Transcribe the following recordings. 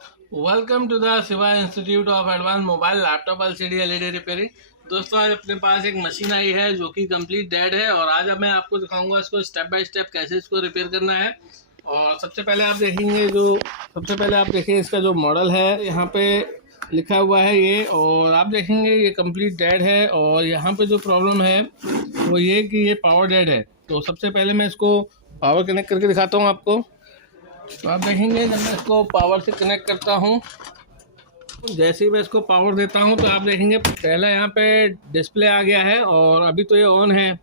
Welcome to the Shiva institute of advance mobile laptop LCD LED repairing. दोस्तों, आज अपने पास एक मशीन आई है जो कि कंप्लीट डेड है और आज अब मैं आपको दिखाऊंगा इसको स्टेप बाय स्टेप कैसे इसको रिपेयर करना है। और सबसे पहले आप देखेंगे इसका जो मॉडल है यहाँ पे लिखा हुआ है ये, और आप देखेंगे ये कंप्लीट डेड है। और यहाँ पे जो प्रॉब्लम है वो ये कि ये पावर डेड है। तो सबसे पहले मैं इसको पावर कनेक्ट करके दिखाता हूँ आपको। तो आप देखेंगे जब मैं इसको पावर से कनेक्ट करता हूँ, जैसे ही मैं इसको पावर देता हूँ तो आप देखेंगे पहला यहाँ पे डिस्प्ले आ गया है और अभी तो ये ऑन है।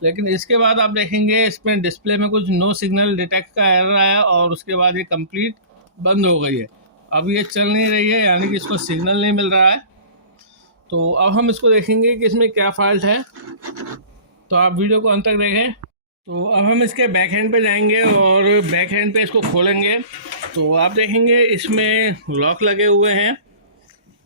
लेकिन इसके बाद आप देखेंगे इसमें डिस्प्ले में कुछ नो सिग्नल डिटेक्ट का एरर आया और उसके बाद ये कंप्लीट बंद हो गई है। अब ये चल नहीं रही है, यानी कि इसको सिग्नल नहीं मिल रहा है। तो अब हम इसको देखेंगे कि इसमें क्या फॉल्ट है। तो आप वीडियो को अंत तक देखें। तो अब हम इसके बैक हैंड पे जाएंगे और बैक हैंड पे इसको खोलेंगे। तो आप देखेंगे इसमें लॉक लगे हुए हैं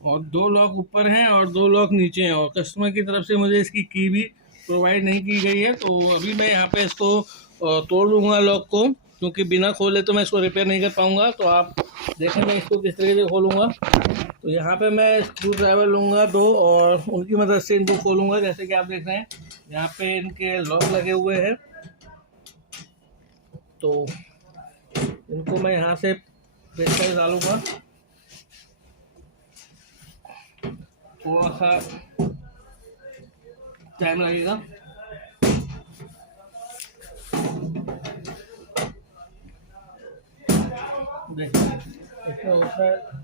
और 2 लॉक ऊपर हैं और 2 लॉक नीचे हैं, और कस्टमर की तरफ से मुझे इसकी की भी प्रोवाइड नहीं की गई है। तो अभी मैं यहाँ पे इसको तोड़ लूँगा लॉक को, क्योंकि बिना खोले तो मैं इसको रिपेयर नहीं कर पाऊँगा। तो आप देखें मैं इसको किस तरीके से खोलूँगा। तो यहाँ पे मैं स्क्रू ड्राइवर लूँगा 2 और उनकी मदद से इनको खोलूँगा। जैसे कि आप देख रहे हैं यहाँ पे इनके लॉक लगे हुए हैं। तो इनको मैं यहाँ से प्रेशर डालूँगा, थोड़ा सा टाइम लगेगा। देखिए इसमें होता है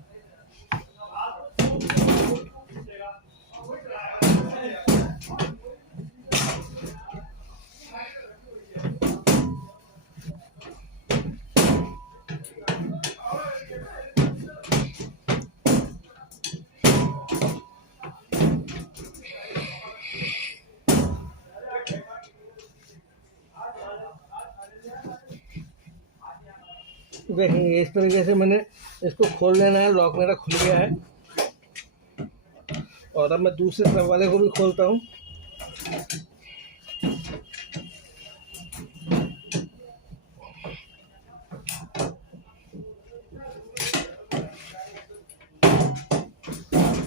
देखेंगे इस तरीके से मैंने इसको खोल लेना है। लॉक मेरा खुल गया है और अब मैं दूसरे तरफ वाले को भी खोलता हूँ।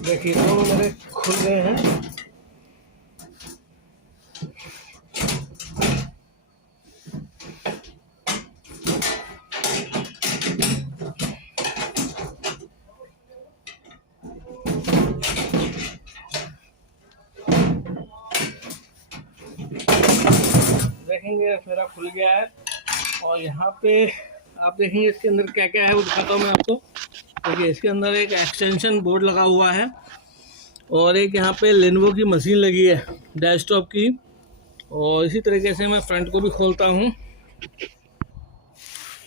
देखिए दोनों मेरे खुल गए हैं। देखेंगे मेरा खुल गया है और यहाँ पे आप देखेंगे इसके अंदर क्या क्या है वो दिखाता हूँ मैं आपको। देखिए इसके अंदर एक एक्सटेंशन बोर्ड लगा हुआ है और एक यहाँ पे लेनोवो की मशीन लगी है डेस्कटॉप की। और इसी तरीके से मैं फ्रंट को भी खोलता हूँ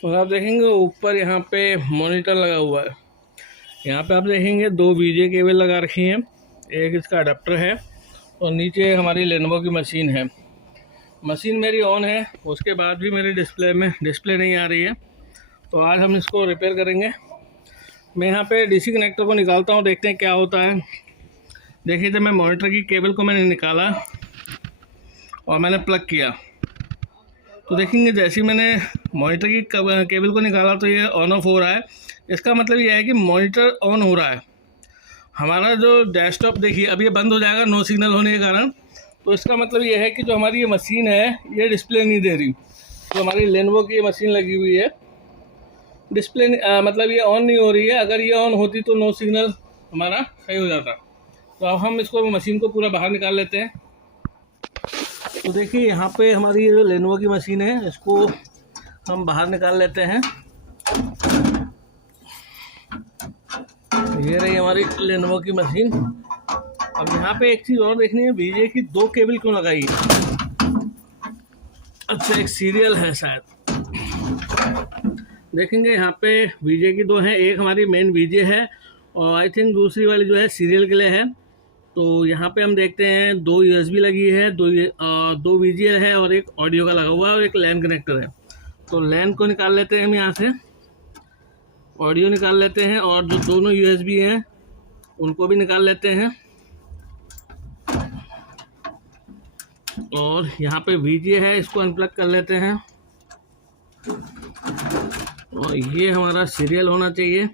और आप देखेंगे ऊपर यहाँ पे मॉनिटर लगा हुआ है। यहाँ पे आप देखेंगे 2 वीजे केबल लगा रखी हैं, एक इसका अडेप्टर है और नीचे हमारी लेनोवो की मशीन है। मशीन मेरी ऑन है, उसके बाद भी मेरे डिस्प्ले नहीं आ रही है। तो आज हम इसको रिपेयर करेंगे। मैं यहाँ पे डीसी कनेक्टर को निकालता हूँ, देखते हैं क्या होता है। देखिए जब मैं मॉनिटर की केबल को मैंने निकाला और मैंने प्लग किया, तो देखेंगे जैसे ही मैंने मॉनिटर की केबल को निकाला तो ये ऑन ऑफ हो रहा है। इसका मतलब ये है कि मॉनिटर ऑन हो रहा है। हमारा जो डेस्कटॉप देखिए अब ये बंद हो जाएगा नो सिग्नल होने के कारण। तो इसका मतलब ये है कि जो हमारी ये मशीन है ये डिस्प्ले नहीं दे रही। जो हमारी लेनोवो की मशीन लगी हुई है डिस्प्ले मतलब ये ऑन नहीं हो रही है। अगर ये ऑन होती तो नो सिग्नल हमारा सही हो जाता। तो अब हम इसको मशीन को पूरा बाहर निकाल लेते हैं। तो देखिए यहाँ पे हमारी ये जो लेनोवो की मशीन है इसको हम बाहर निकाल लेते हैं। ये रही हमारी लेनोवो की मशीन। अब यहाँ पे एक चीज़ और देखनी है, वीजे की 2 केबल क्यों लगाई है। अच्छा एक सीरियल है शायद। देखेंगे यहाँ पे वीजे की 2 हैं, एक हमारी मेन वीजे है और आई थिंक दूसरी वाली जो है सीरियल के लिए है। तो यहाँ पे हम देखते हैं 2 यूएसबी लगी है, 2 वीजे है और एक ऑडियो का लगा हुआ है और एक लैन कनेक्टर है। तो लैन को निकाल लेते हैं हम यहाँ से, ऑडियो निकाल लेते हैं और जो दोनों यूएसबी हैं उनको भी निकाल लेते हैं। और यहाँ पे वीजे है, इसको अनप्लग कर लेते हैं। और ये हमारा सीरियल होना चाहिए।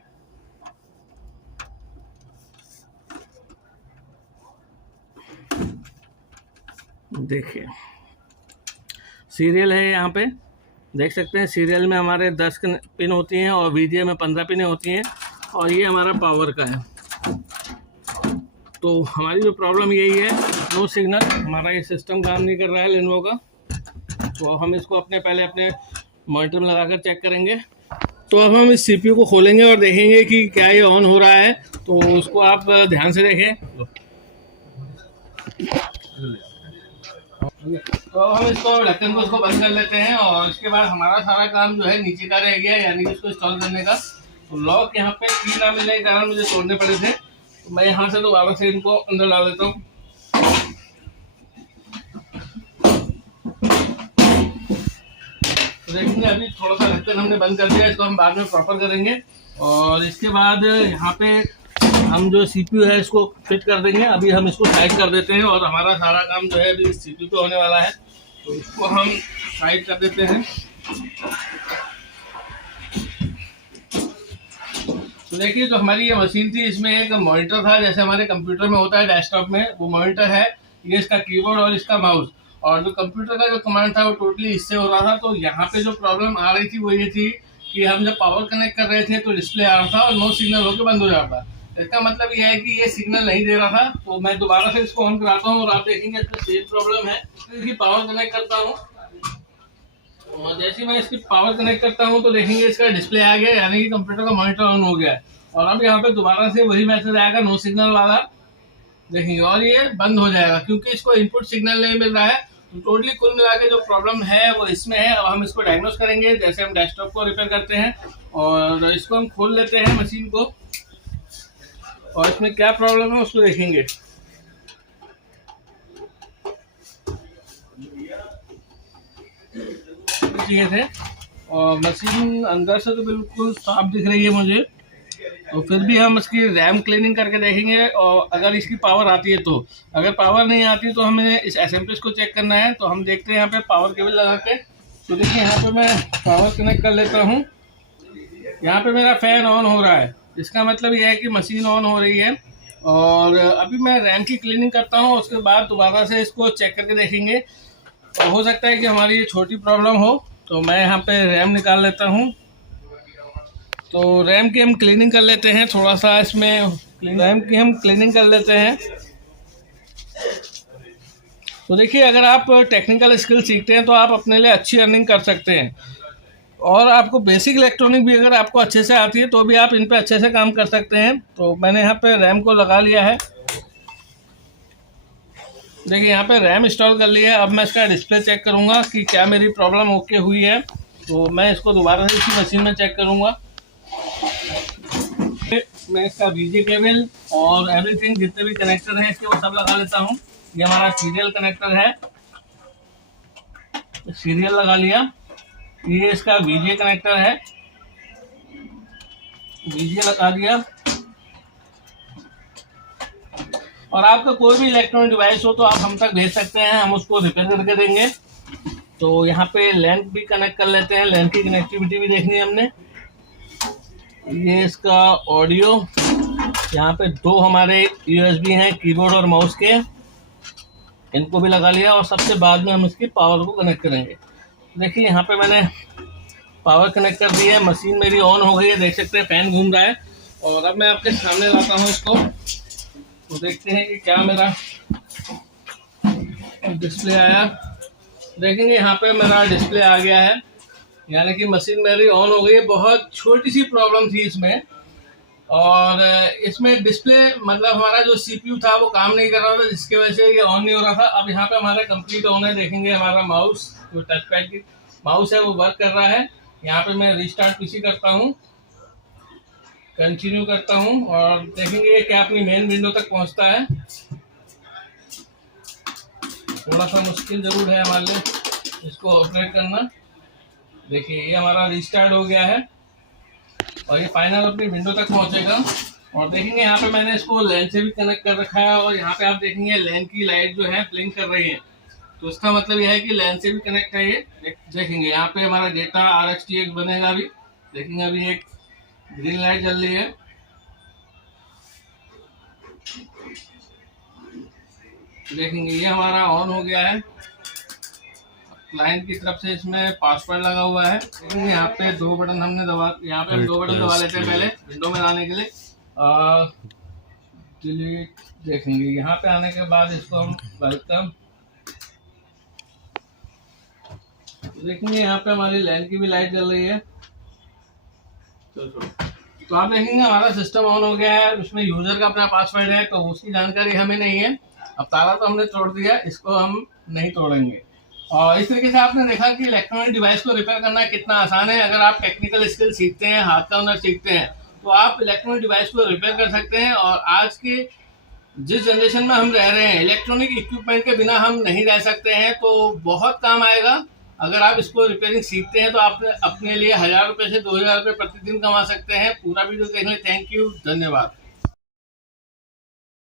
देखिए सीरियल है यहाँ पे, देख सकते हैं सीरियल में हमारे 10 पिन होती हैं और वीजीए में 15 पिनें होती हैं, और ये हमारा पावर का है। तो हमारी जो प्रॉब्लम यही है, नो सिग्नल, हमारा ये सिस्टम काम नहीं कर रहा है लेनोवो का। तो हम इसको पहले अपने मॉनिटर में लगाकर चेक करेंगे। तो अब हम इस सीपीयू को खोलेंगे और देखेंगे कि क्या ये ऑन हो रहा है। तो उसको आप ध्यान से देखें। तो हम इसको ढक्कन को उसको बंद कर लेते हैं, और इसके बाद हमारा सारा काम जो है नीचे का रह गया, यानी कि इसको इंस्टॉल करने का। तो लॉक यहाँ पे की ना मिलने के कारण मुझे तोड़ने पड़े थे, तो मैं यहाँ से दोबारा से इनको अंदर डाल देता हूँ। तो देखेंगे अभी थोड़ा सा ढक्कन हमने बंद कर दिया, इसको हम बाद में प्रॉपर करेंगे। और इसके बाद यहाँ पे हम जो सीपीयू है इसको फिट कर देंगे। अभी हम इसको साइड कर देते हैं, और हमारा सारा काम जो है अभी सीपीयू पे होने वाला है। तो इसको हम साइड कर देते हैं। तो देखिए जो हमारी ये मशीन थी, इसमें एक मॉनिटर था, जैसे हमारे कंप्यूटर में होता है डेस्कटॉप में, वो मॉनिटर है। ये इसका कीबोर्ड और इसका माउस, और जो कंप्यूटर का जो कमांड था वो टोटली इससे हो रहा था। तो यहाँ पे जो प्रॉब्लम आ रही थी वो ये थी कि हम जब पावर कनेक्ट कर रहे थे तो डिस्प्ले आ रहा था और नो सिग्नल होकर बंद हो जाता था। इसका मतलब ये है कि ये सिग्नल नहीं दे रहा था। तो मैं दोबारा से इसको ऑन कराता हूँ, और आप देखेंगे इसमें सेम प्रॉब्लम है। इसकी पावर कनेक्ट करता हूँ, और जैसे मैं इसकी पावर कनेक्ट करता हूँ तो देखेंगे इसका डिस्प्ले आ गया, यानी कि कंप्यूटर का मॉनिटर ऑन हो गया है। और अब यहाँ पे दोबारा से वही मैसेज आएगा, नो सिग्नल वाला, देखेंगे, और ये बंद हो जाएगा क्योंकि इसको इनपुट सिग्नल नहीं मिल रहा है। तो टोटली कुल मिला के जो प्रॉब्लम है वो इसमें है। अब हम इसको डायग्नोस करेंगे, जैसे हम डेस्कटॉप को रिपेयर करते हैं। और इसको हम खोल लेते हैं मशीन को, और इसमें क्या प्रॉब्लम है उसको देखेंगे। चाहिए थे, और मशीन अंदर से तो बिल्कुल साफ दिख रही है मुझे। तो फिर भी हम इसकी रैम क्लीनिंग करके देखेंगे, और अगर इसकी पावर आती है तो। अगर पावर नहीं आती तो हमें इस एसएमपीएस को चेक करना है। तो हम देखते हैं यहाँ पे पावर केबल लगा के। तो देखिए यहाँ पे मैं पावर कनेक्ट कर लेता हूँ। यहाँ पे मेरा फैन ऑन हो रहा है, इसका मतलब यह है कि मशीन ऑन हो रही है। और अभी मैं रैम की क्लीनिंग करता हूँ, उसके बाद दोबारा से इसको चेक करके देखेंगे। और हो सकता है कि हमारी ये छोटी प्रॉब्लम हो। तो मैं यहाँ पे रैम निकाल लेता हूँ। तो रैम की हम क्लीनिंग कर लेते हैं, थोड़ा सा इसमें रैम की हम क्लीनिंग कर लेते हैं। तो देखिए अगर आप टेक्निकल स्किल सीखते हैं तो आप अपने लिए अच्छी अर्निंग कर सकते हैं। और आपको बेसिक इलेक्ट्रॉनिक भी अगर आपको अच्छे से आती है तो भी आप इन पे अच्छे से काम कर सकते हैं। तो मैंने यहाँ पे रैम को लगा लिया है। देखिए यहाँ पे रैम इंस्टॉल कर लिया है। अब मैं इसका डिस्प्ले चेक करूँगा कि क्या मेरी प्रॉब्लम ओके हुई है। तो मैं इसको दोबारा से इसी मशीन में चेक करूँगा। मैं इसका वीजे केबल और एवरीथिंग जितने भी कनेक्टर हैं इसके वो सब लगा लेता हूँ। ये हमारा सीरियल कनेक्टर है, सीरियल लगा लिया। ये इसका वीजे कनेक्टर है, वीजे लगा दिया। और आपका कोई भी इलेक्ट्रॉनिक डिवाइस हो तो आप हम तक भेज सकते हैं, हम उसको रिपेयर करके देंगे। तो यहाँ पे लैंप भी कनेक्ट कर लेते हैं, लैंप की कनेक्टिविटी भी देखनी है हमने। ये इसका ऑडियो, यहाँ पे दो हमारे यूएसबी हैं कीबोर्ड और माउस के, इनको भी लगा लिया। और सबसे बाद में हम इसकी पावर को कनेक्ट करेंगे। देखिए यहाँ पे मैंने पावर कनेक्ट कर दी है, मशीन मेरी ऑन हो गई है, देख सकते हैं फैन घूम रहा है। और अब मैं आपके सामने लाता हूँ इसको, तो देखते हैं कि क्या मेरा डिस्प्ले आया। देखेंगे यहाँ पे मेरा डिस्प्ले आ गया है, यानी कि मशीन मेरी ऑन हो गई है। बहुत छोटी सी प्रॉब्लम थी इसमें, और इसमें डिस्प्ले मतलब हमारा जो सीपीयू था वो काम नहीं कर रहा था, जिसकी वजह से ये ऑन नहीं हो रहा था। अब यहाँ पे हमारा कंप्लीट ऑन है। देखेंगे हमारा माउस जो टच पैड की माउस है वो वर्क कर रहा है। यहाँ पे मैं रिस्टार्ट पीसी करता हूँ, कंटिन्यू करता हूँ, और देखेंगे ये क्या अपनी मेन विंडो तक पहुँचता है। थोड़ा सा मुश्किल जरूर है हमारे लिए इसको ऑपरेट करना। देखिए ये हमारा रिस्टार्ट हो गया है, और ये फाइनल अपनी विंडो तक पहुंचेगा। और देखेंगे यहाँ पे मैंने इसको लैन से भी कनेक्ट कर रखा है, और यहाँ पे आप देखेंगे लैन की लाइट जो है ब्लिंक कर रही है। तो इसका मतलब यह है कि लैन से भी कनेक्ट है ये। देखेंगे यहाँ पे हमारा डेटा RxTX बनेगा अभी। देखेंगे अभी एक ग्रीन लाइट जल रही है। देखेंगे ये हमारा ऑन हो गया है। क्लाइंट की तरफ से इसमें पासवर्ड लगा हुआ है। लेकिन यहाँ पे दो बटन हमने यहाँ पे हम दो बटन दबा लेते हैं पहले विंडो में आने के लिए। डिलीट देखेंगे यहाँ पे आने के बाद इसको हम वेलकम देखेंगे। यहाँ पे हमारी लैंड की भी लाइट जल रही है। तो आप देखेंगे हमारा सिस्टम ऑन हो गया है। उसमें यूजर का अपना पासवर्ड है तो उसकी जानकारी हमें नहीं है। अब ताला तो हमने तोड़ दिया, इसको हम नहीं तोड़ेंगे। और इस तरीके से आपने देखा कि इलेक्ट्रॉनिक डिवाइस को रिपेयर करना कितना आसान है। अगर आप टेक्निकल स्किल सीखते हैं, हाथ का हुनर सीखते हैं, तो आप इलेक्ट्रॉनिक डिवाइस को रिपेयर कर सकते हैं। और आज के जिस जनरेशन में हम रह रहे हैं, इलेक्ट्रॉनिक इक्विपमेंट के बिना हम नहीं रह सकते हैं। तो बहुत काम आएगा। अगर आप इसको रिपेयरिंग सीखते हैं तो आप अपने लिए 1000 रुपये से 2000 रुपये प्रतिदिन कमा सकते हैं। पूरा वीडियो देखने थैंक यू, धन्यवाद।